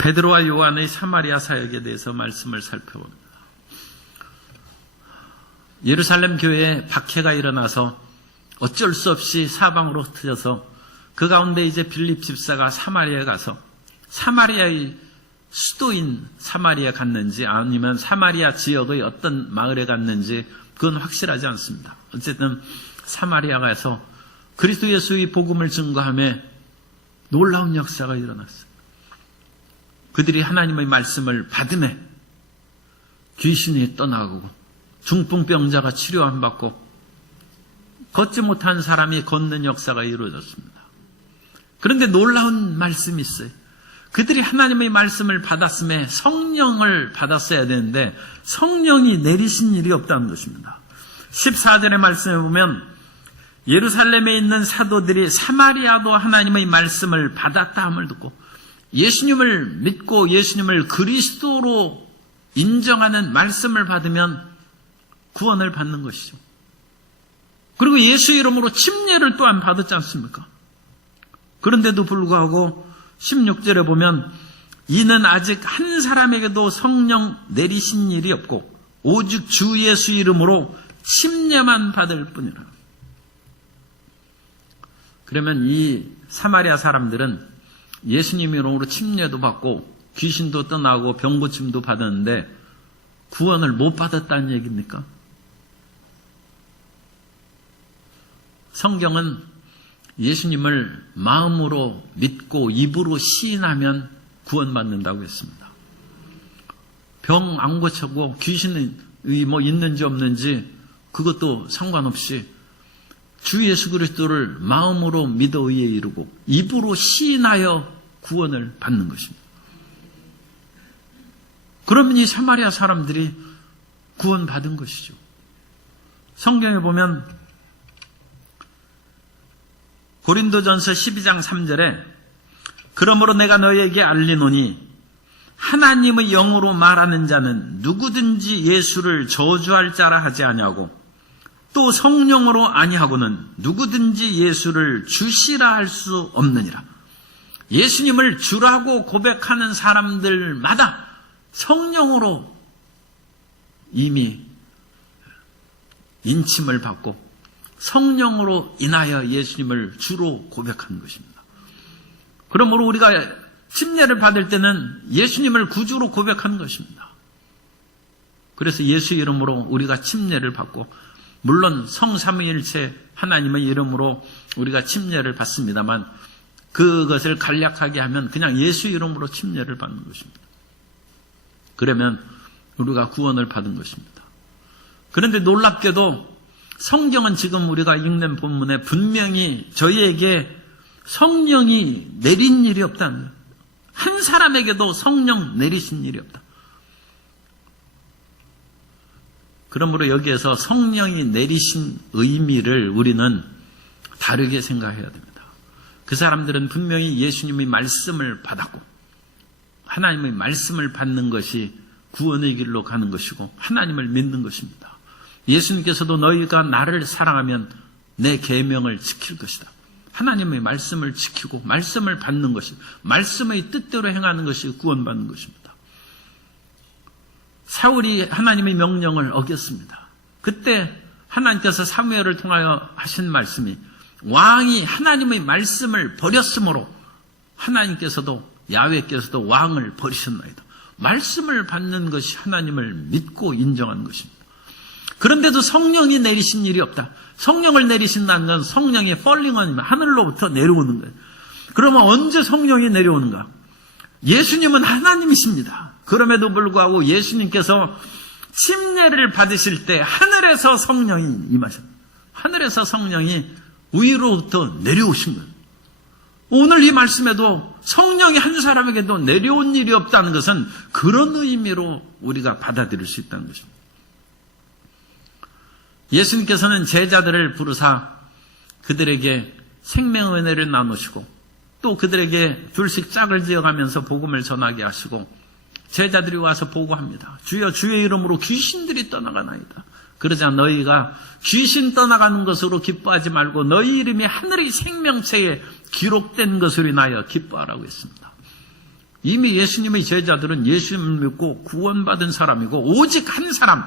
베드로와 요한의 사마리아 사역에 대해서 말씀을 살펴봅니다. 예루살렘 교회에 박해가 일어나서 어쩔 수 없이 사방으로 흩어져서 그 가운데 이제 빌립 집사가 사마리아에 가서 사마리아의 수도인 사마리아에 갔는지 아니면 사마리아 지역의 어떤 마을에 갔는지 그건 확실하지 않습니다. 어쨌든 사마리아 가서 그리스도 예수의 복음을 증거하며 놀라운 역사가 일어났어요. 그들이 하나님의 말씀을 받으며 귀신이 떠나고 중풍병자가 치료 안 받고 걷지 못한 사람이 걷는 역사가 이루어졌습니다. 그런데 놀라운 말씀이 있어요. 그들이 하나님의 말씀을 받았음에 성령을 받았어야 되는데 성령이 내리신 일이 없다는 것입니다. 14절의 말씀에 보면 예루살렘에 있는 사도들이 사마리아도 하나님의 말씀을 받았다 함을 듣고 예수님을 믿고 예수님을 그리스도로 인정하는 말씀을 받으면 구원을 받는 것이죠. 그리고 예수 이름으로 침례를 또한 받았지 않습니까? 그런데도 불구하고 16절에 보면 이는 아직 한 사람에게도 성령 내리신 일이 없고 오직 주 예수 이름으로 침례만 받을 뿐이라. 그러면 이 사마리아 사람들은 예수님 이름으로 침례도 받고 귀신도 떠나고 병고침도 받았는데 구원을 못 받았다는 얘기입니까? 성경은 예수님을 마음으로 믿고 입으로 시인하면 구원받는다고 했습니다. 병 안 고쳐고 귀신이 뭐 있는지 없는지 그것도 상관없이 주 예수 그리스도를 마음으로 믿어 의에 이르고 입으로 시인하여 구원을 받는 것입니다. 그러면 이 사마리아 사람들이 구원받은 것이죠. 성경에 보면 고린도전서 12장 3절에 그러므로 내가 너희에게 알리노니 하나님의 영으로 말하는 자는 누구든지 예수를 저주할 자라 하지 아니하고 또 성령으로 아니하고는 누구든지 예수를 주시라 할 수 없느니라. 예수님을 주라고 고백하는 사람들마다 성령으로 이미 인침을 받고 성령으로 인하여 예수님을 주로 고백하는 것입니다. 그러므로 우리가 침례를 받을 때는 예수님을 구주로 고백하는 것입니다. 그래서 예수 이름으로 우리가 침례를 받고 물론 성삼위일체 하나님의 이름으로 우리가 침례를 받습니다만 그것을 간략하게 하면 그냥 예수 이름으로 침례를 받는 것입니다. 그러면 우리가 구원을 받은 것입니다. 그런데 놀랍게도 성경은 지금 우리가 읽는 본문에 분명히 저희에게 성령이 내린 일이 없다는 거예요. 한 사람에게도 성령 내리신 일이 없다. 그러므로 여기에서 성령이 내리신 의미를 우리는 다르게 생각해야 됩니다. 그 사람들은 분명히 예수님의 말씀을 받았고 하나님의 말씀을 받는 것이 구원의 길로 가는 것이고 하나님을 믿는 것입니다. 예수님께서도 너희가 나를 사랑하면 내 계명을 지킬 것이다. 하나님의 말씀을 지키고 말씀을 받는 것이 말씀의 뜻대로 행하는 것이 구원받는 것입니다. 사울이 하나님의 명령을 어겼습니다. 그때 하나님께서 사무엘을 통하여 하신 말씀이 왕이 하나님의 말씀을 버렸으므로 하나님께서도 야훼께서도 왕을 버리셨나이다. 말씀을 받는 것이 하나님을 믿고 인정하는 것입니다. 그런데도 성령이 내리신 일이 없다. 성령을 내리신다는 건 성령이 falling 하늘로부터 내려오는 거예요. 그러면 언제 성령이 내려오는가? 예수님은 하나님이십니다. 그럼에도 불구하고 예수님께서 침례를 받으실 때 하늘에서 성령이 임하셨다. 하늘에서 성령이 위로부터 내려오신 거예요. 오늘 이 말씀에도 성령이 한 사람에게도 내려온 일이 없다는 것은 그런 의미로 우리가 받아들일 수 있다는 것입니다. 예수님께서는 제자들을 부르사 그들에게 생명의 은혜를 나누시고 또 그들에게 둘씩 짝을 지어가면서 복음을 전하게 하시고 제자들이 와서 보고합니다. 주여 주의 이름으로 귀신들이 떠나가나이다. 그러자 너희가 귀신 떠나가는 것으로 기뻐하지 말고 너희 이름이 하늘의 생명체에 기록된 것으로 인하여 기뻐하라고 했습니다. 이미 예수님의 제자들은 예수님을 믿고 구원받은 사람이고 오직 한 사람,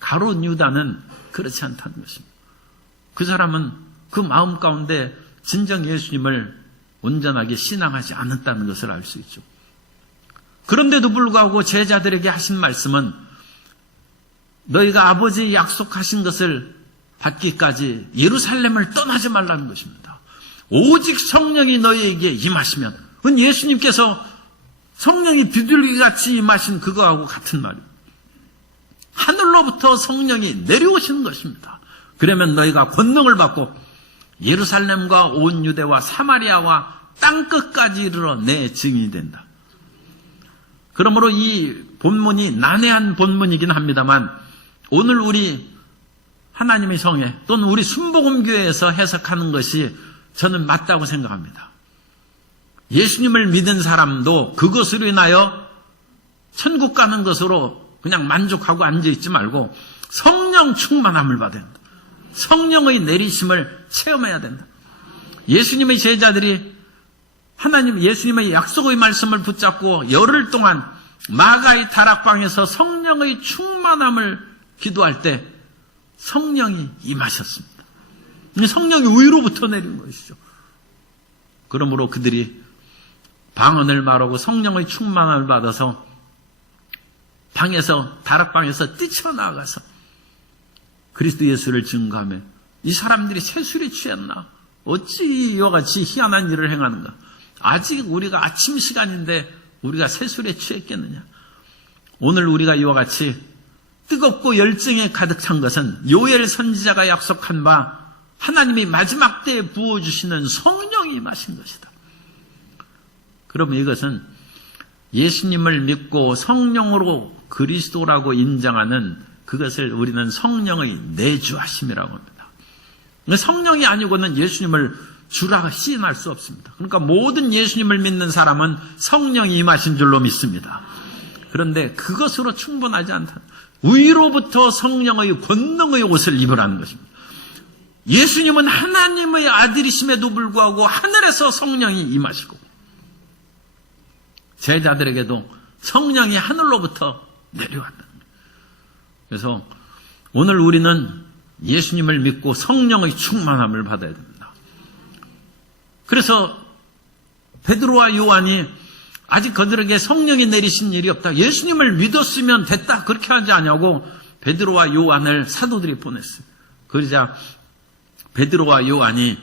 가룟 유다는 그렇지 않다는 것입니다. 그 사람은 그 마음 가운데 진정 예수님을 온전하게 신앙하지 않았다는 것을 알 수 있죠. 그런데도 불구하고 제자들에게 하신 말씀은 너희가 아버지 약속하신 것을 받기까지 예루살렘을 떠나지 말라는 것입니다. 오직 성령이 너희에게 임하시면, 그건 예수님께서 성령이 비둘기같이 임하신 그거하고 같은 말이에요. 하늘로부터 성령이 내려오시는 것입니다. 그러면 너희가 권능을 받고 예루살렘과 온 유대와 사마리아와 땅끝까지 이르러 내 증인이 된다. 그러므로 이 본문이 난해한 본문이긴 합니다만 오늘 우리 하나님의 성회 또는 우리 순복음교회에서 해석하는 것이 저는 맞다고 생각합니다. 예수님을 믿은 사람도 그것으로 인하여 천국 가는 것으로 그냥 만족하고 앉아있지 말고 성령 충만함을 받아야 된다. 성령의 내리심을 체험해야 된다. 예수님의 제자들이 예수님의 약속의 말씀을 붙잡고 열흘 동안 마가의 다락방에서 성령의 충만함을 기도할 때 성령이 임하셨습니다. 성령이 위로부터 내린 것이죠. 그러므로 그들이 방언을 말하고 성령의 충만함을 받아서 다락방에서 뛰쳐나가서 그리스도 예수를 증거하며 이 사람들이 새술에 취했나? 어찌 이와 같이 희한한 일을 행하는가? 아직 우리가 아침 시간인데 우리가 새술에 취했겠느냐? 오늘 우리가 이와 같이 뜨겁고 열정에 가득 찬 것은 요엘 선지자가 약속한 바 하나님이 마지막 때에 부어주시는 성령이 임하신 것이다. 그러면 이것은 예수님을 믿고 성령으로 그리스도라고 인정하는 그것을 우리는 성령의 내주하심이라고 합니다. 성령이 아니고는 예수님을 주라 시인할 수 없습니다. 그러니까 모든 예수님을 믿는 사람은 성령이 임하신 줄로 믿습니다. 그런데 그것으로 충분하지 않다. 위로부터 성령의 권능의 옷을 입으라는 것입니다. 예수님은 하나님의 아들이심에도 불구하고 하늘에서 성령이 임하시고 제자들에게도 성령이 하늘로부터 내려왔다는 거예요. 그래서 오늘 우리는 예수님을 믿고 성령의 충만함을 받아야 됩니다. 그래서 베드로와 요한이 아직 그들에게 성령이 내리신 일이 없다. 예수님을 믿었으면 됐다. 그렇게 하지 않냐고 베드로와 요한을 사도들이 보냈어요. 그러자 베드로와 요한이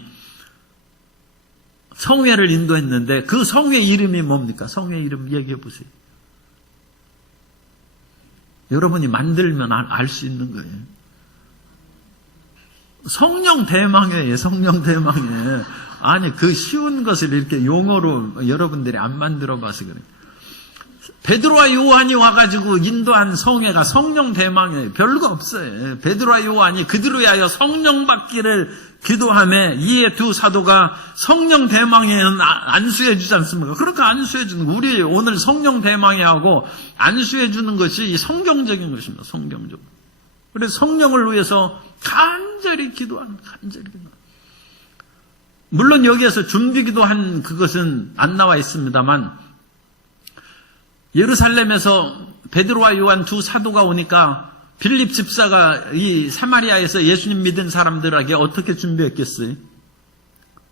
성회를 인도했는데 그 성회 이름이 뭡니까? 성회 이름 얘기해 보세요. 여러분이 만들면 알 수 있는 거예요. 성령 대망회예요. 성령 대망회. 아니 그 쉬운 것을 이렇게 용어로 여러분들이 안 만들어 봐서 그래요. 베드로와 요한이 와가지고 인도한 성회가 성령 대망회 별거 없어요. 베드로와 요한이 그들을 위하여 성령 받기를 기도하며 이에 두 사도가 성령 대망회는 안수해 주지 않습니까? 그렇게 안수해 주는 거. 우리 오늘 성령 대망회하고 안수해 주는 것이 성경적인 것입니다. 성경적으로. 그래서 성령을 위해서 간절히 기도하는 간절히 기도. 물론 여기에서 준비기도한 그것은 안 나와 있습니다만 예루살렘에서 베드로와 요한 두 사도가 오니까 빌립 집사가 이 사마리아에서 예수님 믿은 사람들에게 어떻게 준비했겠어요?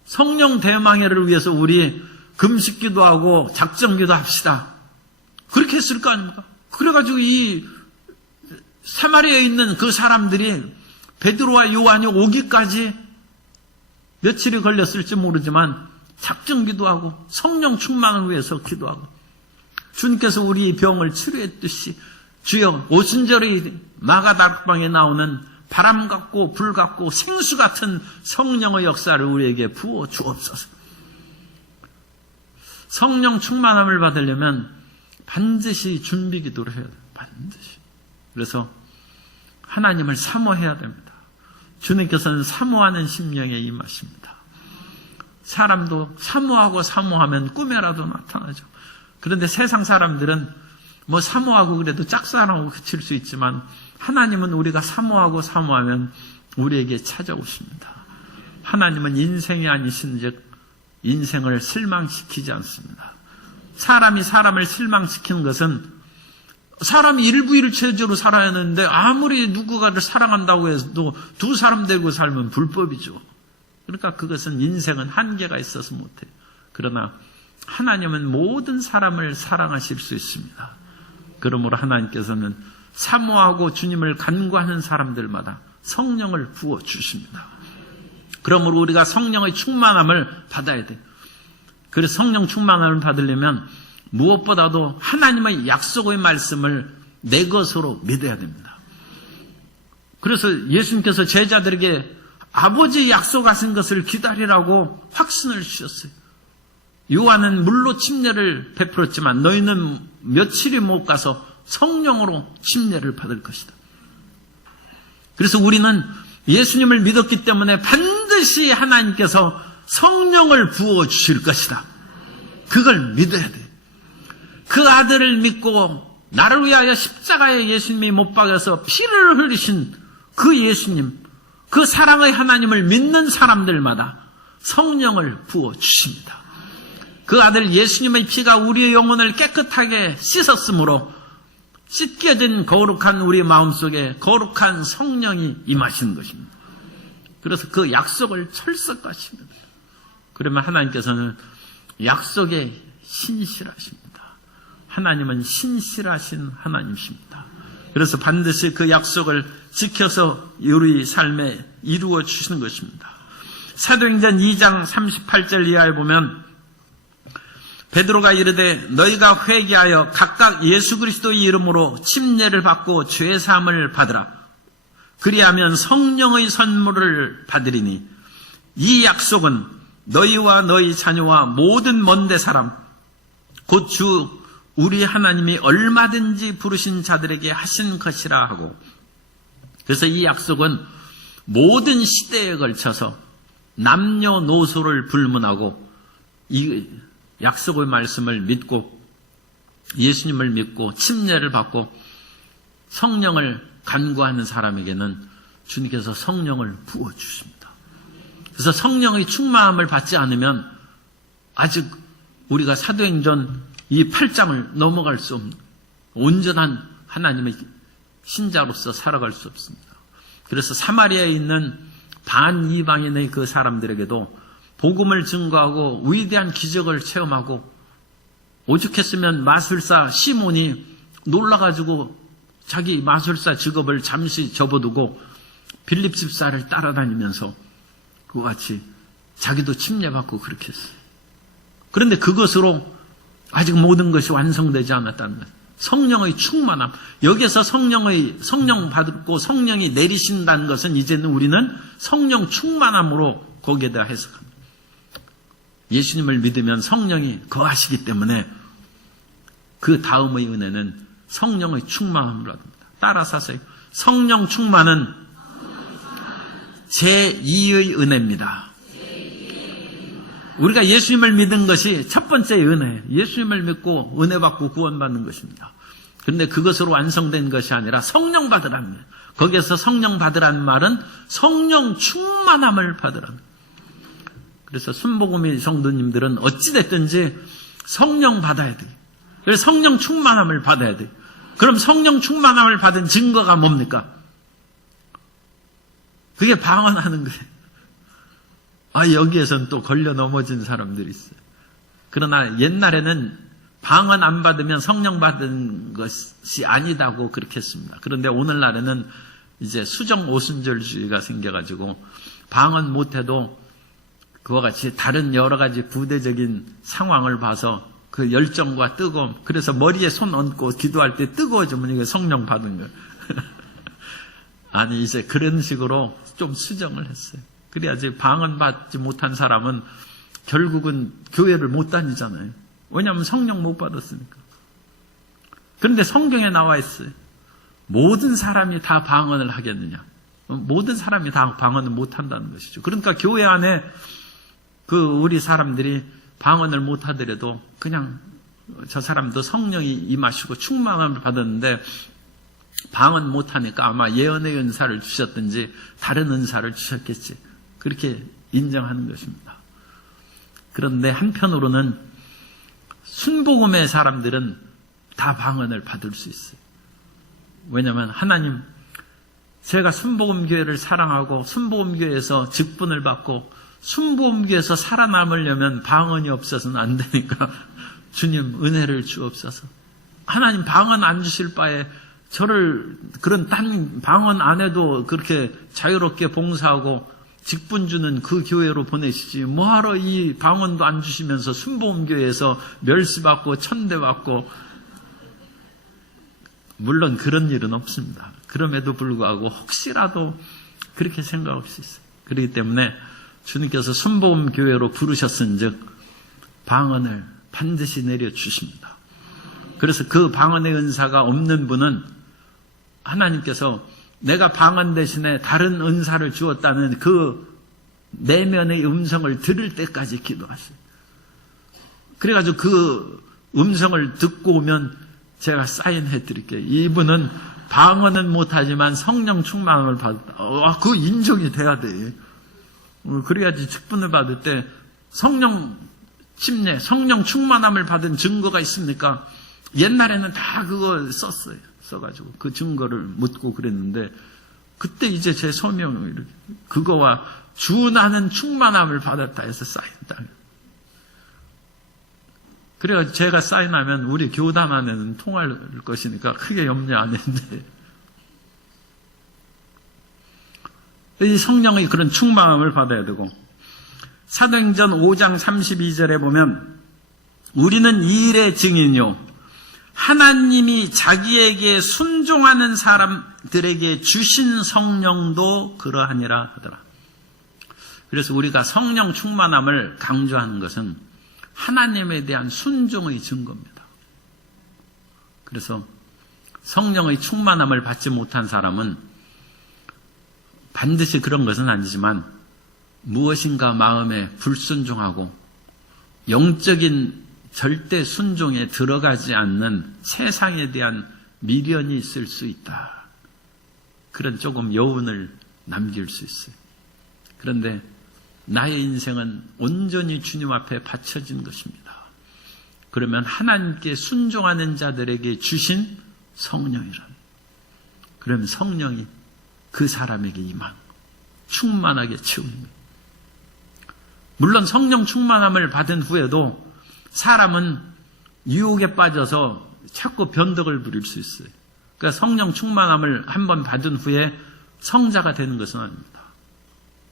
성령 대망회를 위해서 우리 금식기도 하고 작정기도 합시다. 그렇게 했을 거 아닙니까? 그래가지고 이 사마리아에 있는 그 사람들이 베드로와 요한이 오기까지 며칠이 걸렸을지 모르지만 작정기도 하고 성령 충만을 위해서 기도하고 주님께서 우리 병을 치료했듯이 주여 오순절의 마가다락방에 나오는 바람 같고 불 같고 생수 같은 성령의 역사를 우리에게 부어 주옵소서. 성령 충만함을 받으려면 반드시 준비기도를 해야 돼요. 반드시. 그래서 하나님을 사모해야 됩니다. 주님께서는 사모하는 심령에 임하십니다. 사람도 사모하면 꿈에라도 나타나죠. 그런데 세상 사람들은 사모하고 그래도 짝사랑하고 그칠 수 있지만 하나님은 우리가 사모하면 우리에게 찾아오십니다. 하나님은 인생이 아니신 즉 인생을 실망시키지 않습니다. 사람이 사람을 실망시키는 것은 사람이 일부일체적으로 살아야 하는데 아무리 누군가를 사랑한다고 해도 두 사람 데리고 살면 불법이죠. 그러니까 그것은 인생은 한계가 있어서 못해요. 그러나 하나님은 모든 사람을 사랑하실 수 있습니다. 그러므로 하나님께서는 사모하고 주님을 간구하는 사람들마다 성령을 부어주십니다. 그러므로 우리가 성령의 충만함을 받아야 돼요. 그래서 성령 충만함을 받으려면 무엇보다도 하나님의 약속의 말씀을 내 것으로 믿어야 됩니다. 그래서 예수님께서 제자들에게 아버지 약속하신 것을 기다리라고 확신을 주셨어요. 요한은 물로 침례를 베풀었지만 너희는 며칠이 못 가서 성령으로 침례를 받을 것이다. 그래서 우리는 예수님을 믿었기 때문에 반드시 하나님께서 성령을 부어주실 것이다. 그걸 믿어야 돼. 그 아들을 믿고 나를 위하여 십자가에 예수님이 못 박여서 피를 흘리신 그 예수님, 그 사랑의 하나님을 믿는 사람들마다 성령을 부어주십니다. 그 아들 예수님의 피가 우리의 영혼을 깨끗하게 씻었으므로 씻겨진 거룩한 우리 마음속에 거룩한 성령이 임하시는 것입니다. 그래서 그 약속을 철석하십니다. 그러면 하나님께서는 약속에 신실하십니다. 하나님은 신실하신 하나님이십니다. 그래서 반드시 그 약속을 지켜서 우리 삶에 이루어 주시는 것입니다. 사도행전 2장 38절 이하에 보면 베드로가 이르되 너희가 회개하여 각각 예수 그리스도의 이름으로 침례를 받고 죄사함을 받으라. 그리하면 성령의 선물을 받으리니 이 약속은 너희와 너희 자녀와 모든 먼데 사람 곧 주 우리 하나님이 얼마든지 부르신 자들에게 하신 것이라 하고, 그래서 이 약속은 모든 시대에 걸쳐서 남녀노소를 불문하고 이 약속의 말씀을 믿고 예수님을 믿고 침례를 받고 성령을 간구하는 사람에게는 주님께서 성령을 부어주십니다. 그래서 성령의 충만함을 받지 않으면 아직 우리가 사도행전 이 8장을 넘어갈 수 없는 온전한 하나님의 신자로서 살아갈 수 없습니다. 그래서 사마리아에 있는 반이방인의 그 사람들에게도 복음을 증거하고 위대한 기적을 체험하고 오죽했으면 마술사 시몬이 놀라가지고 자기 마술사 직업을 잠시 접어두고 빌립 집사를 따라다니면서 그와 같이 자기도 침례받고 그렇게 했어요. 그런데 그것으로 아직 모든 것이 완성되지 않았다는 거예요. 성령의 충만함. 여기에서 성령 받고 성령이 내리신다는 것은 이제는 우리는 성령 충만함으로 거기에 대해 해석합니다. 예수님을 믿으면 성령이 거하시기 때문에 그 다음의 은혜는 성령의 충만함으로 합니다. 따라서 하세요. 성령 충만은 제2의 은혜입니다. 우리가 예수님을 믿은 것이 첫 번째 은혜, 예수님을 믿고 은혜 받고 구원받는 것입니다. 그런데 그것으로 완성된 것이 아니라 성령 받으라는 거예요. 거기에서 성령 받으라는 말은 성령 충만함을 받으라는 거예요. 그래서 순복음의 성도님들은 어찌됐든지 성령 받아야 돼요. 그래서 성령 충만함을 받아야 돼요. 그럼 성령 충만함을 받은 증거가 뭡니까? 그게 방언하는 거예요. 여기에서는 또 걸려 넘어진 사람들이 있어요. 그러나 옛날에는 방언 안 받으면 성령 받은 것이 아니다고 그렇게 했습니다. 그런데 오늘날에는 이제 수정 오순절주의가 생겨가지고 방언 못해도 그와 같이 다른 여러 가지 부대적인 상황을 봐서 그 열정과 뜨거움, 그래서 머리에 손 얹고 기도할 때 뜨거워지면 이게 성령 받은 거예요. 아니, 이제 그런 식으로 좀 수정을 했어요. 그래야지 방언 받지 못한 사람은 결국은 교회를 못 다니잖아요. 왜냐하면 성령 못 받았으니까. 그런데 성경에 나와 있어요. 모든 사람이 다 방언을 하겠느냐? 모든 사람이 다 방언을 못 한다는 것이죠. 그러니까 교회 안에 우리 사람들이 방언을 못 하더라도 그냥 저 사람도 성령이 임하시고 충만함을 받았는데 방언 못 하니까 아마 예언의 은사를 주셨든지 다른 은사를 주셨겠지. 그렇게 인정하는 것입니다. 그런데 한편으로는 순복음의 사람들은 다 방언을 받을 수 있어요. 왜냐하면 하나님, 제가 순복음교회를 사랑하고 순복음교회에서 직분을 받고 순복음교회에서 살아남으려면 방언이 없어서는 안 되니까 주님 은혜를 주옵소서. 하나님 방언 안 주실 바에 저를 그런 딴 방언 안 해도 그렇게 자유롭게 봉사하고 직분 주는 그 교회로 보내시지, 뭐하러 이 방언도 안 주시면서 순복음교회에서 멸시받고 천대받고. 물론 그런 일은 없습니다. 그럼에도 불구하고 혹시라도 그렇게 생각할 수 있어요. 그렇기 때문에 주님께서 순복음교회로 부르셨은즉 방언을 반드시 내려주십니다. 그래서 그 방언의 은사가 없는 분은 하나님께서 내가 방언 대신에 다른 은사를 주었다는 그 내면의 음성을 들을 때까지 기도하세요. 그래가지고 그 음성을 듣고 오면 제가 사인해 드릴게요. 이분은 방언은 못하지만 성령 충만함을 받았다. 그 인정이 돼야 돼. 그래야지 직분을 받을 때 성령 침례, 성령 충만함을 받은 증거가 있습니까? 옛날에는 다 그거 썼어요. 써가지고 그 증거를 묻고 그랬는데, 그때 이제 제 소명을 이렇게 그거와 주 나는 충만함을 받았다 해서 사인다. 그래가지고 제가 사인하면 우리 교단 안에는 통할 것이니까 크게 염려 안 했는데, 이 성령의 그런 충만함을 받아야 되고, 사도행전 5장 32절에 보면 우리는 이 일의 증인이요 하나님이 자기에게 순종하는 사람들에게 주신 성령도 그러하니라 하더라. 그래서 우리가 성령 충만함을 강조하는 것은 하나님에 대한 순종의 증거입니다. 그래서 성령의 충만함을 받지 못한 사람은 반드시 그런 것은 아니지만 무엇인가 마음에 불순종하고 영적인 절대 순종에 들어가지 않는 세상에 대한 미련이 있을 수 있다. 그런 조금 여운을 남길 수 있어요. 그런데 나의 인생은 온전히 주님 앞에 바쳐진 것입니다. 그러면 하나님께 순종하는 자들에게 주신 성령이란, 그러면 성령이 그 사람에게 임한 충만하게 채웁니다. 물론 성령 충만함을 받은 후에도 사람은 유혹에 빠져서 자꾸 변덕을 부릴 수 있어요. 그러니까 성령 충만함을 한번 받은 후에 성자가 되는 것은 아닙니다.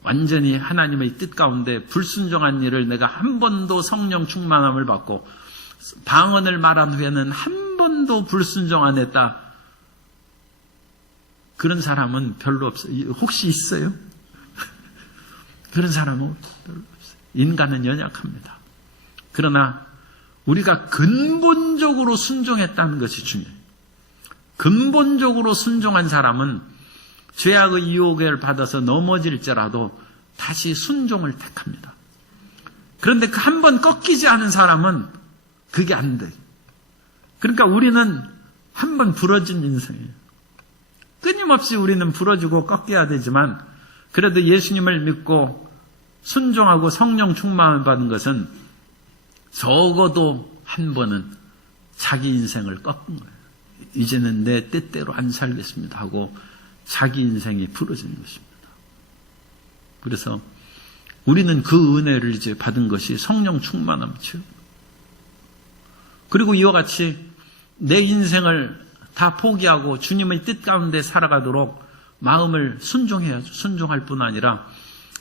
완전히 하나님의 뜻 가운데 불순종한 일을 내가 한 번도 성령 충만함을 받고 방언을 말한 후에는 한 번도 불순종 안 했다. 그런 사람은 별로 없어요. 혹시 있어요? 그런 사람은 별로 없어요. 인간은 연약합니다. 그러나 우리가 근본적으로 순종했다는 것이 중요해요. 근본적으로 순종한 사람은 죄악의 유혹을 받아서 넘어질지라도 다시 순종을 택합니다. 그런데 그 한 번 꺾이지 않은 사람은 그게 안 돼요. 그러니까 우리는 한 번 부러진 인생이에요. 끊임없이 우리는 부러지고 꺾여야 되지만, 그래도 예수님을 믿고 순종하고 성령 충만을 받은 것은 적어도 한 번은 자기 인생을 꺾은 거예요. 이제는 내 뜻대로 안 살겠습니다 하고 자기 인생이 부러지는 것입니다. 그래서 우리는 그 은혜를 이제 받은 것이 성령 충만함이죠. 그리고 이와 같이 내 인생을 다 포기하고 주님의 뜻 가운데 살아가도록 마음을 순종해야죠. 순종할 뿐 아니라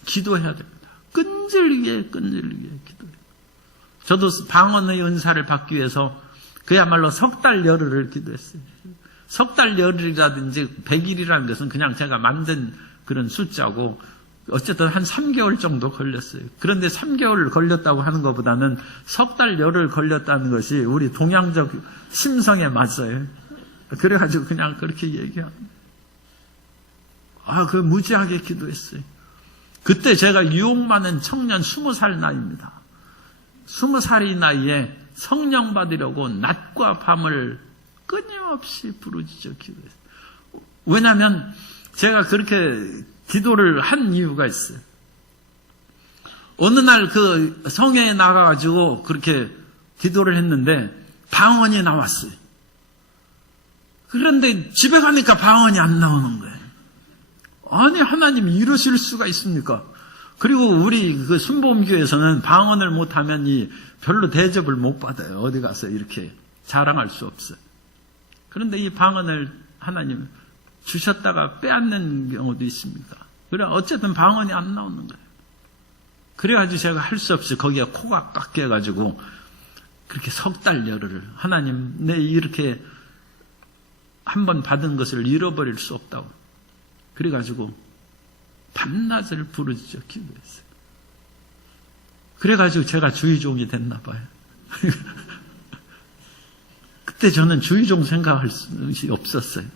기도해야 됩니다. 끈질기게 기도해요. 저도 방언의 은사를 받기 위해서 그야말로 석 달 열흘을 기도했어요. 석 달 열흘이라든지 100일이라는 것은 그냥 제가 만든 그런 숫자고, 어쨌든 한 3개월 정도 걸렸어요. 그런데 3개월 걸렸다고 하는 것보다는 석 달 열흘 걸렸다는 것이 우리 동양적 심성에 맞아요. 그래가지고 그냥 그렇게 얘기합니다. 그 무지하게 기도했어요. 그때 제가 유혹 많은 청년 20살 나이입니다. 20살의 나이에 성령 받으려고 낮과 밤을 끊임없이 부르짖어 기도했어요. 왜냐하면 제가 그렇게 기도를 한 이유가 있어요. 어느 날 그 성회에 나가가지고 그렇게 기도를 했는데 방언이 나왔어요. 그런데 집에 가니까 방언이 안 나오는 거예요. 아니, 하나님이 이러실 수가 있습니까? 그리고 우리 그 순복음교회에서는 방언을 못하면 별로 대접을 못 받아요. 어디 가서 이렇게 자랑할 수 없어요. 그런데 이 방언을 하나님 주셨다가 빼앗는 경우도 있습니다. 그래, 어쨌든 방언이 안 나오는 거예요. 그래가지고 제가 할 수 없이 거기에 코가 깎여가지고 그렇게 석 달 열흘을 하나님, 내 이렇게 한번 받은 것을 잃어버릴 수 없다고. 그래가지고 밤낮을 부르짖어 기도했어요. 그래가지고 제가 주의종이 됐나 봐요. 그때 저는 주의종 생각할 수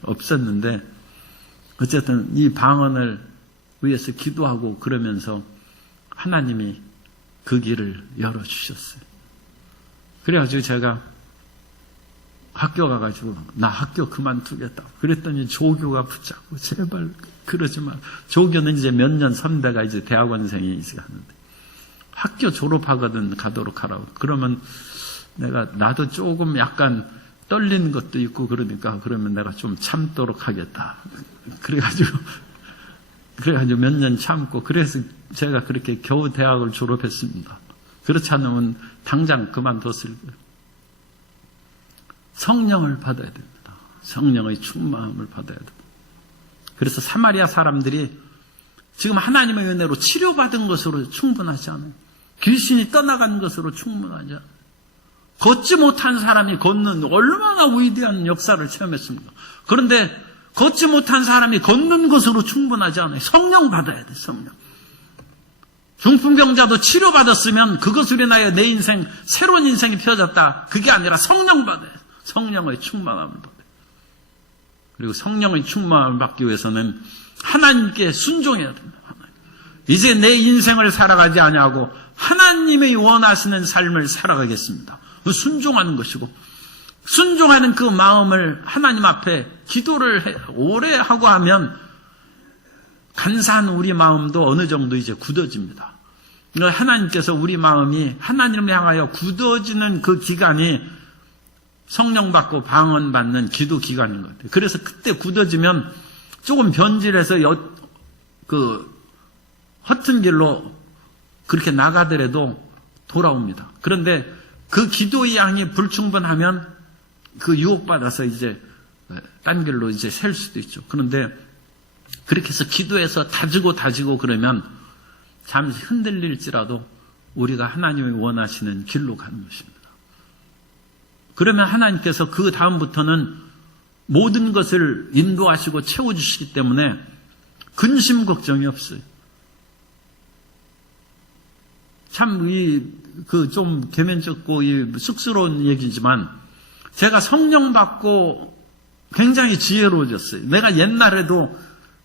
없었는데 어쨌든 이 방언을 위해서 기도하고 그러면서 하나님이 그 길을 열어주셨어요. 그래가지고 제가 학교 가가지고 나 학교 그만두겠다. 그랬더니 조교가 붙잡고 제발 그러지 마. 조교는 이제 몇 년 선배가 이제 대학원생이 이제 하는데 학교 졸업하거든 가도록 하라고. 그러면 나도 조금 약간 떨리는 것도 있고 그러니까 그러면 내가 좀 참도록 하겠다. 그래가지고 몇 년 참고 그래서 제가 그렇게 겨우 대학을 졸업했습니다. 그렇지 않으면 당장 그만뒀을 거예요. 성령을 받아야 됩니다. 성령의 충만함을 받아야 됩니다. 그래서 사마리아 사람들이 지금 하나님의 은혜로 치료받은 것으로 충분하지 않아요. 귀신이 떠나간 것으로 충분하지 않아요. 걷지 못한 사람이 걷는 얼마나 위대한 역사를 체험했습니까? 그런데 걷지 못한 사람이 걷는 것으로 충분하지 않아요. 성령 받아야 돼, 성령. 중풍병자도 치료받았으면 그것으로 인하여 내 인생, 새로운 인생이 펴졌다. 그게 아니라 성령 받아야 돼. 성령의 충만함을 받아요. 그리고 성령의 충만함을 받기 위해서는 하나님께 순종해야 됩니다. 이제 내 인생을 살아가지 아니하고 하나님의 원하시는 삶을 살아가겠습니다. 순종하는 것이고 순종하는 그 마음을 하나님 앞에 기도를 오래 하고 하면 간사한 우리 마음도 어느 정도 이제 굳어집니다. 하나님께서 우리 마음이 하나님을 향하여 굳어지는 그 기간이 성령 받고 방언 받는 기도 기간인 것 같아요. 그래서 그때 굳어지면 조금 변질해서 허튼 길로 그렇게 나가더라도 돌아옵니다. 그런데 그 기도의 양이 불충분하면 그 유혹받아서 이제 딴 길로 이제 셀 수도 있죠. 그런데 그렇게 해서 기도해서 다지고 그러면 잠시 흔들릴지라도 우리가 하나님이 원하시는 길로 가는 것입니다. 그러면 하나님께서 그 다음부터는 모든 것을 인도하시고 채워주시기 때문에 근심 걱정이 없어요. 참 좀 개면적고 쑥스러운 얘기지만 제가 성령 받고 굉장히 지혜로워졌어요. 내가 옛날에도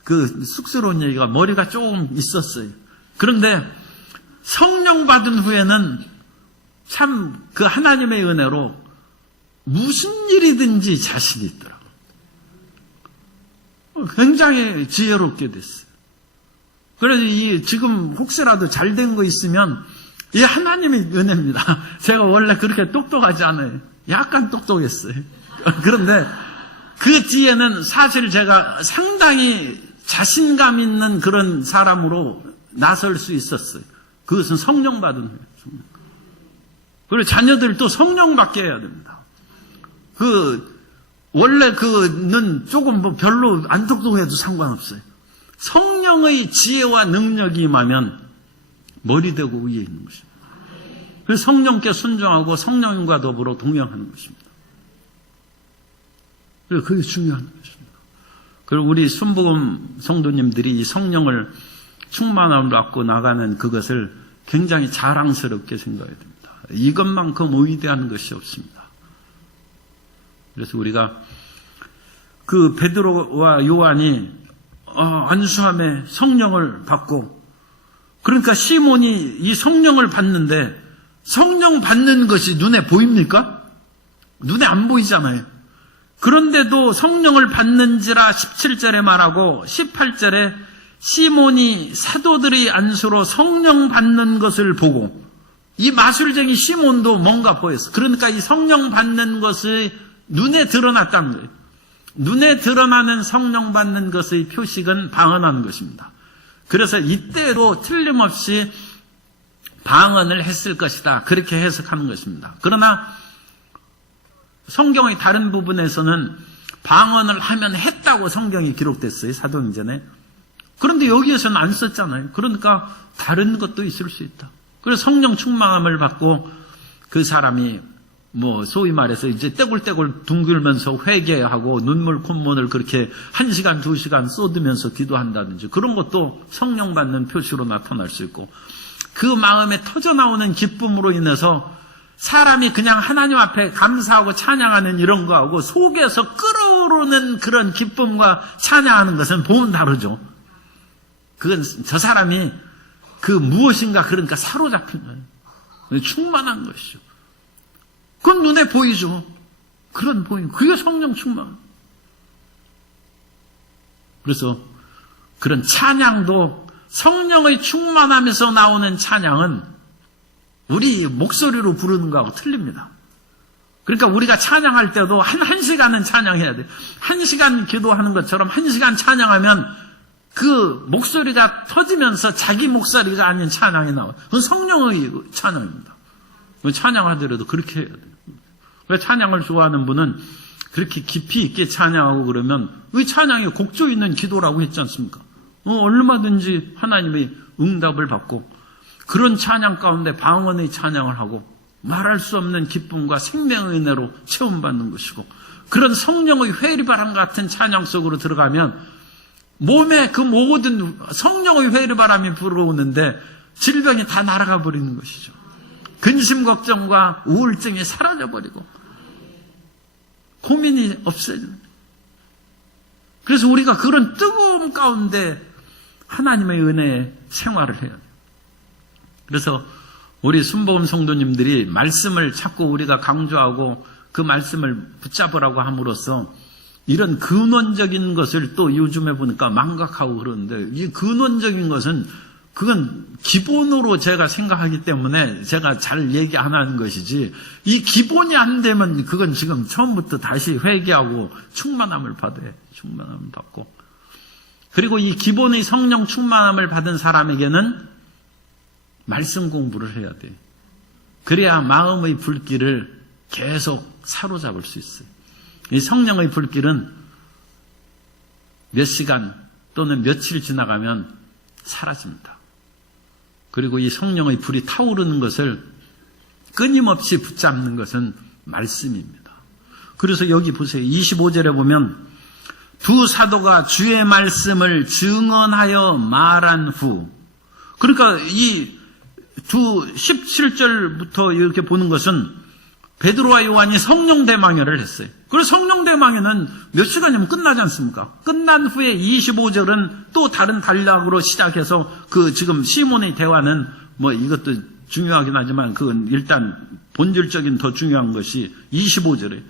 그 쑥스러운 얘기가 머리가 조금 있었어요. 그런데 성령 받은 후에는 참 그 하나님의 은혜로 무슨 일이든지 자신이 있더라고요. 굉장히 지혜롭게 됐어요. 그래서 지금 혹시라도 잘 된 거 있으면 이 하나님의 은혜입니다. 제가 원래 그렇게 똑똑하지 않아요. 약간 똑똑했어요. 그런데 그 뒤에는 사실 제가 상당히 자신감 있는 그런 사람으로 나설 수 있었어요. 그것은 성령 받은 거예요. 그리고 자녀들도 성령 받게 해야 됩니다. 원래 그는 조금 별로 안 똑똑해도 상관없어요. 성령의 지혜와 능력이 임하면 머리 대고 위에 있는 것입니다. 그래서 성령께 순종하고 성령과 더불어 동행하는 것입니다. 그래서 그게 중요한 것입니다. 그리고 우리 순복음 성도님들이 이 성령을 충만함을 받고 나가는 그것을 굉장히 자랑스럽게 생각해야 됩니다. 이것만큼 위대한 것이 없습니다. 그래서 우리가 그 베드로와 요한이 안수함에 성령을 받고 그러니까 시몬이 이 성령을 받는데 성령 받는 것이 눈에 보입니까? 눈에 안 보이잖아요. 그런데도 성령을 받는지라 17절에 말하고 18절에 시몬이 사도들의 안수로 성령 받는 것을 보고 이 마술쟁이 시몬도 뭔가 보였어. 그러니까 이 성령 받는 것이 눈에 드러났다는 거예요. 눈에 드러나는 성령 받는 것의 표식은 방언하는 것입니다. 그래서 이때로 틀림없이 방언을 했을 것이다. 그렇게 해석하는 것입니다. 그러나 성경의 다른 부분에서는 방언을 하면 했다고 성경이 기록됐어요. 사도행전에. 그런데 여기에서는 안 썼잖아요. 그러니까 다른 것도 있을 수 있다. 그래서 성령 충만함을 받고 그 사람이 소위 말해서 이제 떼굴떼굴 둥글면서 회개하고 눈물 콧물을 그렇게 1시간, 2시간 쏟으면서 기도한다든지 그런 것도 성령 받는 표시로 나타날 수 있고 그 마음에 터져나오는 기쁨으로 인해서 사람이 그냥 하나님 앞에 감사하고 찬양하는 이런 거하고 속에서 끓어오르는 그런 기쁨과 찬양하는 것은 보면 다르죠. 그건 저 사람이 그 무엇인가 그러니까 사로잡힌 거예요. 충만한 것이죠. 그건 눈에 보이죠. 그런 보임. 그게 성령 충만. 그래서 그런 찬양도 성령의 충만함에서 나오는 찬양은 우리 목소리로 부르는 거하고 틀립니다. 그러니까 우리가 찬양할 때도 한 시간은 찬양해야 돼. 1시간 기도하는 것처럼 1시간 찬양하면 그 목소리가 터지면서 자기 목소리가 아닌 찬양이 나와요. 그건 성령의 찬양입니다. 찬양하더라도 그렇게 해야 돼요. 왜 찬양을 좋아하는 분은 그렇게 깊이 있게 찬양하고 그러면 왜 찬양이 곡조 있는 기도라고 했지 않습니까? 얼마든지 하나님의 응답을 받고 그런 찬양 가운데 방언의 찬양을 하고 말할 수 없는 기쁨과 생명의 은혜로 체험받는 것이고 그런 성령의 회리바람 같은 찬양 속으로 들어가면 몸에 그 모든 성령의 회리바람이 불어오는데 질병이 다 날아가 버리는 것이죠. 근심 걱정과 우울증이 사라져버리고 고민이 없어져요. 그래서 우리가 그런 뜨거움 가운데 하나님의 은혜의 생활을 해야 돼요. 그래서 우리 순복음 성도님들이 말씀을 자꾸 우리가 강조하고 그 말씀을 붙잡으라고 함으로써 이런 근원적인 것을 또 요즘에 보니까 망각하고 그러는데 이 근원적인 것은 그건 기본으로 제가 생각하기 때문에 제가 잘 얘기 안 하는 것이지 이 기본이 안 되면 그건 지금 처음부터 다시 회개하고 충만함을 받아요. 충만함을 받고 그리고 이 기본의 성령 충만함을 받은 사람에게는 말씀 공부를 해야 돼요. 그래야 마음의 불길을 계속 사로잡을 수 있어요. 이 성령의 불길은 몇 시간 또는 며칠 지나가면 사라집니다. 그리고 이 성령의 불이 타오르는 것을 끊임없이 붙잡는 것은 말씀입니다. 그래서 여기 보세요. 25절에 보면 두 사도가 주의 말씀을 증언하여 말한 후 그러니까 이 두 17절부터 이렇게 보는 것은 베드로와 요한이 성령 대망회를 했어요. 그리고 성령 대망회는 몇 시간이면 끝나지 않습니까? 끝난 후에 25절은 또 다른 단락으로 시작해서 그 지금 시몬의 대화는 이것도 중요하긴 하지만 그건 일단 본질적인 더 중요한 것이 25절에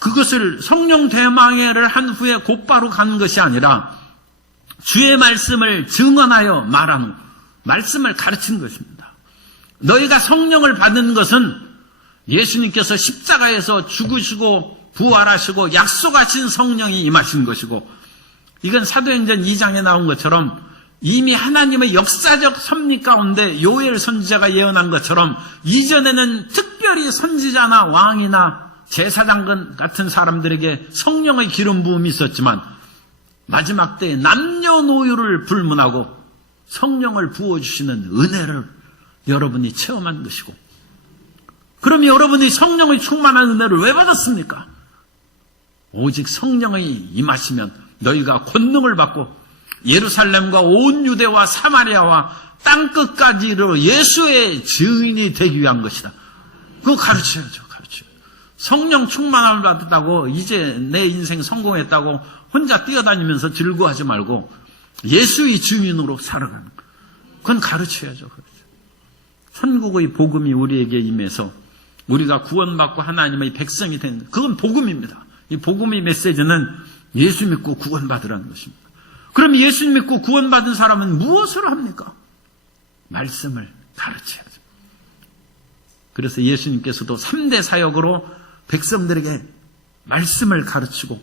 그것을 성령 대망회를 한 후에 곧바로 가는 것이 아니라 주의 말씀을 증언하여 말하는 말씀을 가르치는 것입니다. 너희가 성령을 받은 것은 예수님께서 십자가에서 죽으시고 부활하시고 약속하신 성령이 임하신 것이고 이건 사도행전 2장에 나온 것처럼 이미 하나님의 역사적 섭리 가운데 요엘 선지자가 예언한 것처럼 이전에는 특별히 선지자나 왕이나 제사장 같은 사람들에게 성령의 기름 부음이 있었지만 마지막 때에 남녀노유를 불문하고 성령을 부어주시는 은혜를 여러분이 체험한 것이고 그럼 여러분이 성령의 충만한 은혜를 왜 받았습니까? 오직 성령이 임하시면 너희가 권능을 받고 예루살렘과 온 유대와 사마리아와 땅끝까지로 예수의 증인이 되기 위한 것이다. 그거 가르쳐야죠. 성령 충만함을 받았다고 이제 내 인생 성공했다고 혼자 뛰어다니면서 즐거워하지 말고 예수의 증인으로 살아가는 거. 그건 가르쳐야죠. 천국의 복음이 우리에게 임해서 우리가 구원받고 하나님의 백성이 되는 것. 그건 복음입니다. 이 복음의 메시지는 예수 믿고 구원받으라는 것입니다. 그럼 예수 믿고 구원받은 사람은 무엇을 합니까? 말씀을 가르쳐야죠. 그래서 예수님께서도 3대 사역으로 백성들에게 말씀을 가르치고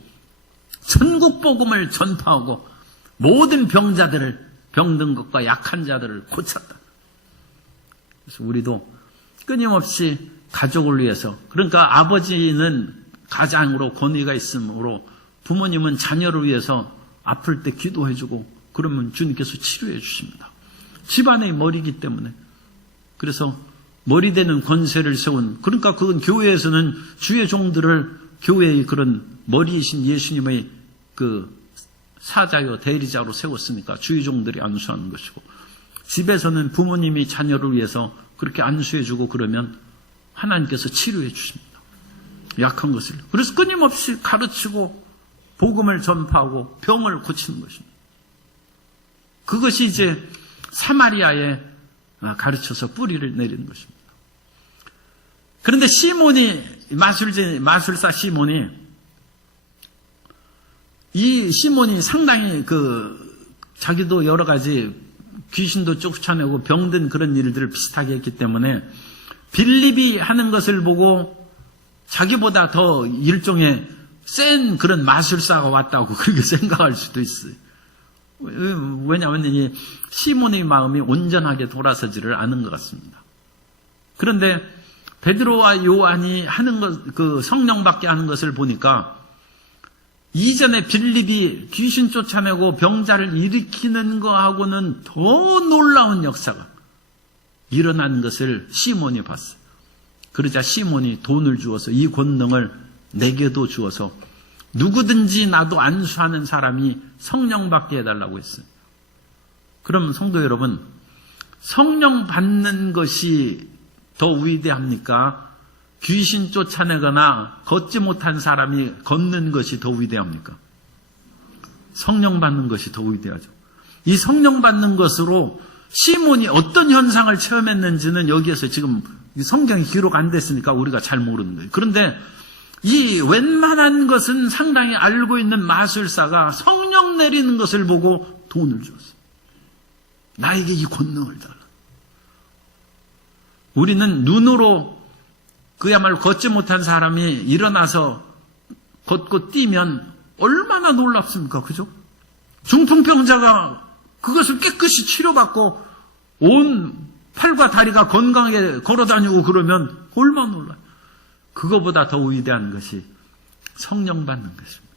천국 복음을 전파하고 모든 병자들을, 병든 것과 약한 자들을 고쳤다. 그래서 우리도 끊임없이 가족을 위해서, 그러니까 아버지는 가장으로 권위가 있으므로 부모님은 자녀를 위해서 아플 때 기도해주고 그러면 주님께서 치료해 주십니다. 집안의 머리이기 때문에. 그래서 머리 되는 권세를 세운, 그러니까 그건 교회에서는 주의 종들을 교회의 그런 머리이신 예수님의 그 사자요 대리자로 세웠으니까 주의 종들이 안수하는 것이고, 집에서는 부모님이 자녀를 위해서 그렇게 안수해주고 그러면 하나님께서 치료해 주십니다. 약한 것을. 그래서 끊임없이 가르치고 복음을 전파하고 병을 고치는 것입니다. 그것이 이제 사마리아에 가르쳐서 뿌리를 내리는 것입니다. 그런데 시몬이, 마술사 시몬이, 이 시몬이 상당히 자기도 여러 가지 귀신도 쫓아내고 병든 그런 일들을 비슷하게 했기 때문에 빌립이 하는 것을 보고 자기보다 더 일종의 센 그런 마술사가 왔다고 그렇게 생각할 수도 있어요. 왜냐하면 이 시몬의 마음이 온전하게 돌아서지를 않은 것 같습니다. 그런데 베드로와 요한이 하는 것, 그 성령 받게 하는 것을 보니까 이전에 빌립이 귀신 쫓아내고 병자를 일으키는 거하고는 더 놀라운 역사가 일어난 것을 시몬이 봤어요. 그러자 시몬이 돈을 주어서 이 권능을 내게도 주어서 누구든지 나도 안수하는 사람이 성령 받게 해달라고 했어요. 그럼 성도 여러분, 성령 받는 것이 더 위대합니까? 귀신 쫓아내거나 걷지 못한 사람이 걷는 것이 더 위대합니까? 성령 받는 것이 더 위대하죠. 이 성령 받는 것으로 시몬이 어떤 현상을 체험했는지는 여기에서 지금 성경이 기록 안 됐으니까 우리가 잘 모르는 거예요. 그런데 이 웬만한 것은 상당히 알고 있는 마술사가 성령 내리는 것을 보고 돈을 줬어요. 나에게 이 권능을 달라. 우리는 눈으로 그야말로 걷지 못한 사람이 일어나서 걷고 뛰면 얼마나 놀랍습니까? 그죠? 중풍병자가 그것을 깨끗이 치료받고 온 팔과 다리가 건강하게 걸어다니고 그러면 얼마나 놀라요. 그거보다 더 위대한 것이 성령 받는 것입니다.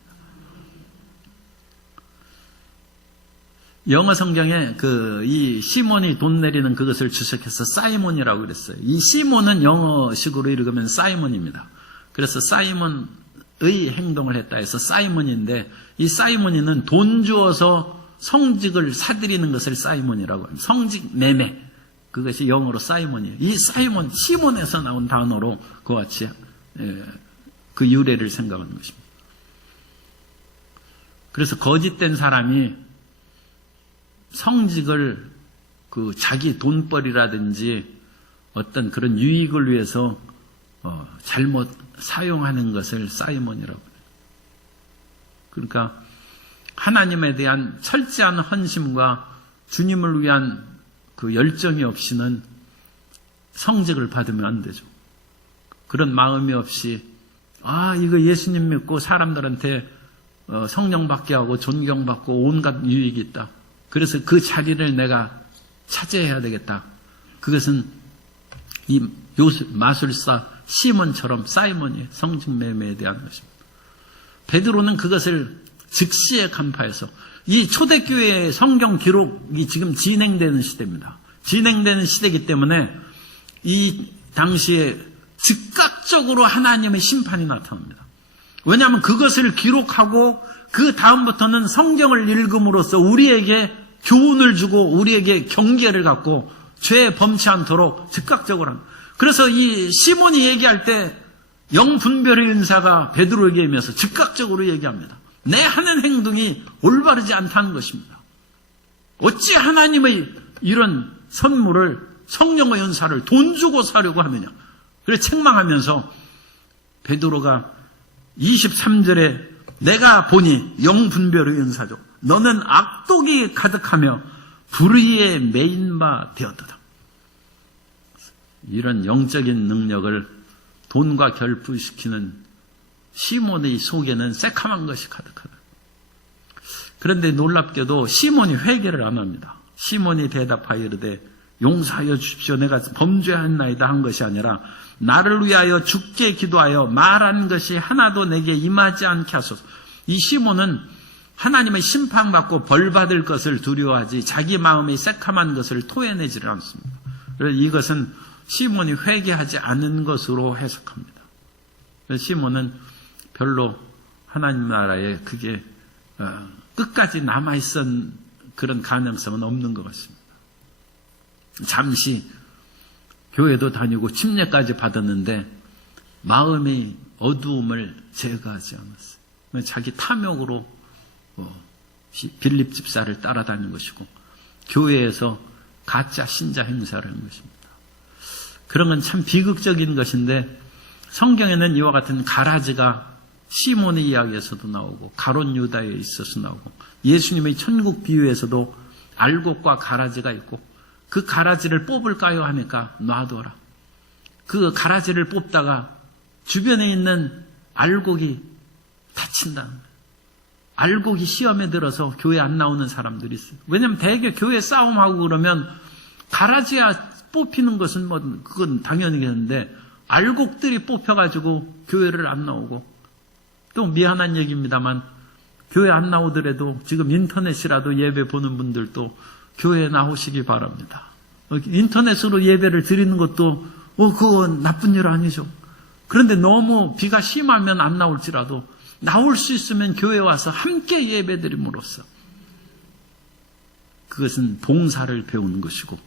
영어 성경에 이 시몬이 돈 내리는 그것을 주석해서 사이몬이라고 그랬어요. 이 시몬은 영어식으로 읽으면 사이몬입니다. 그래서 사이몬의 행동을 했다 해서 사이몬인데, 이 사이몬이는 돈 주어서 성직을 사들이는 것을 사이몬이라고 합니다. 성직 매매. 그것이 영어로 사이몬이에요. 이 사이몬, 시몬에서 나온 단어로 그와 같이 그 유래를 생각하는 것입니다. 그래서 거짓된 사람이 성직을 자기 돈벌이라든지 어떤 그런 유익을 위해서 잘못 사용하는 것을 사이몬이라고 해요. 그러니까 하나님에 대한 철저한 헌심과 주님을 위한 그 열정이 없이는 성직을 받으면 안 되죠. 그런 마음이 없이 이거 예수님 믿고 사람들한테 성령 받게 하고 존경받고 온갖 유익이 있다. 그래서 그 자리를 내가 차지해야 되겠다. 그것은 이 마술사 시몬처럼 사이몬이 성직매매에 대한 것입니다. 베드로는 그것을 즉시에 간파해서, 이 초대교회의 성경 기록이 지금 진행되는 시대입니다. 진행되는 시대이기 때문에 이 당시에 즉각적으로 하나님의 심판이 나타납니다. 왜냐하면 그것을 기록하고 그 다음부터는 성경을 읽음으로써 우리에게 교훈을 주고 우리에게 경계를 갖고 죄에 범치 않도록 즉각적으로 합니다. 그래서 이 시몬이 얘기할 때 영분별의 은사가 베드로에게 임해서 즉각적으로 얘기합니다. 내 하는 행동이 올바르지 않다는 것입니다. 어찌 하나님의 이런 선물을, 성령의 은사를 돈 주고 사려고 하느냐. 그래서 책망하면서 베드로가 23절에 내가 보니 영분별의 은사죠. 너는 악독이 가득하며 불의에 매인 바 되었도다. 이런 영적인 능력을 돈과 결부시키는 시몬의 속에는 새카만 것이 가득하다. 그런데 놀랍게도 시몬이 회개를 안 합니다. 시몬이 대답하여 이르되 용서하여 주십시오. 내가 범죄하였나이다 한 것이 아니라 나를 위하여 주께 기도하여 말한 것이 하나도 내게 임하지 않게 하소서. 이 시몬은 하나님의 심판받고 벌받을 것을 두려워하지 자기 마음의 새카만 것을 토해내지를 않습니다. 그래서 이것은 시몬이 회개하지 않은 것으로 해석합니다. 그래서 시몬은 별로 하나님 나라에 그게 끝까지 남아있던 그런 가능성은 없는 것 같습니다. 잠시 교회도 다니고 침례까지 받았는데 마음의 어두움을 제거하지 않았어요. 자기 탐욕으로 빌립 집사를 따라다닌 것이고 교회에서 가짜 신자 행사를 한 것입니다. 그런 건 참 비극적인 것인데 성경에는 이와 같은 가라지가 시몬의 이야기에서도 나오고 가론 유다에 있어서 나오고 예수님의 천국 비유에서도 알곡과 가라지가 있고 그 가라지를 뽑을까요 하니까 놔둬라. 그 가라지를 뽑다가 주변에 있는 알곡이 다친다. 알곡이 시험에 들어서 교회 안 나오는 사람들이 있어요. 왜냐하면 대개 교회 싸움하고 그러면 가라지야 뽑히는 것은 뭐 그건 당연히겠는데 알곡들이 뽑혀가지고 교회를 안 나오고 또 미안한 얘기입니다만 교회 안 나오더라도 지금 인터넷이라도 예배 보는 분들도 교회에 나오시기 바랍니다. 인터넷으로 예배를 드리는 것도 그건 나쁜 일 아니죠. 그런데 너무 비가 심하면 안 나올지라도 나올 수 있으면 교회에 와서 함께 예배 드림으로써 그것은 봉사를 배우는 것이고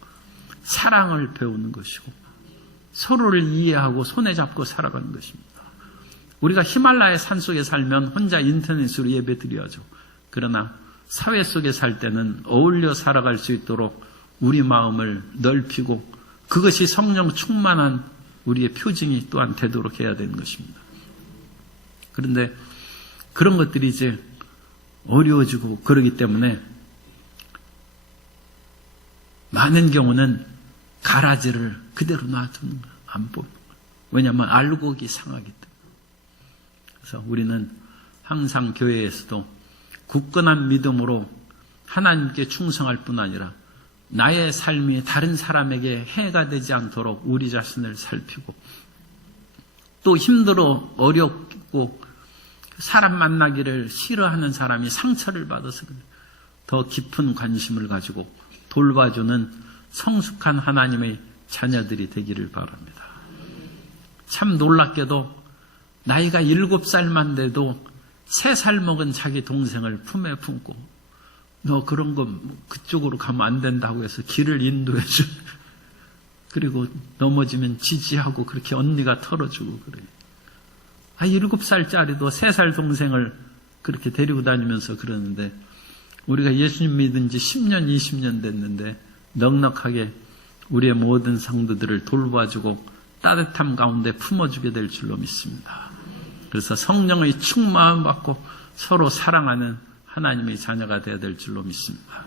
사랑을 배우는 것이고 서로를 이해하고 손에 잡고 살아가는 것입니다. 우리가 히말라야 산속에 살면 혼자 인터넷으로 예배 드려야죠. 그러나 사회 속에 살 때는 어울려 살아갈 수 있도록 우리 마음을 넓히고 그것이 성령 충만한 우리의 표징이 또한 되도록 해야 되는 것입니다. 그런데 그런 것들이 이제 어려워지고 그러기 때문에 많은 경우는 가라지를 그대로 놔두는 거야. 안 뽑는 거야. 왜냐하면 알곡이 상하기 때문에. 그래서 우리는 항상 교회에서도 굳건한 믿음으로 하나님께 충성할 뿐 아니라 나의 삶이 다른 사람에게 해가 되지 않도록 우리 자신을 살피고 또 힘들어 어렵고 사람 만나기를 싫어하는 사람이 상처를 받아서 더 깊은 관심을 가지고 돌봐주는 성숙한 하나님의 자녀들이 되기를 바랍니다. 참 놀랍게도 나이가 7살만 돼도 3살 먹은 자기 동생을 품에 품고 너 그런 거 그쪽으로 가면 안 된다고 해서 길을 인도해줘. 그리고 넘어지면 지지하고 그렇게 언니가 털어주고 그래요. 7살짜리도 3살 동생을 그렇게 데리고 다니면서 그러는데 우리가 예수님 믿은 지 10년, 20년 됐는데 넉넉하게 우리의 모든 성도들을 돌봐주고 따뜻함 가운데 품어주게 될 줄로 믿습니다. 그래서 성령의 충만함 받고 서로 사랑하는 하나님의 자녀가 되어야 될 줄로 믿습니다.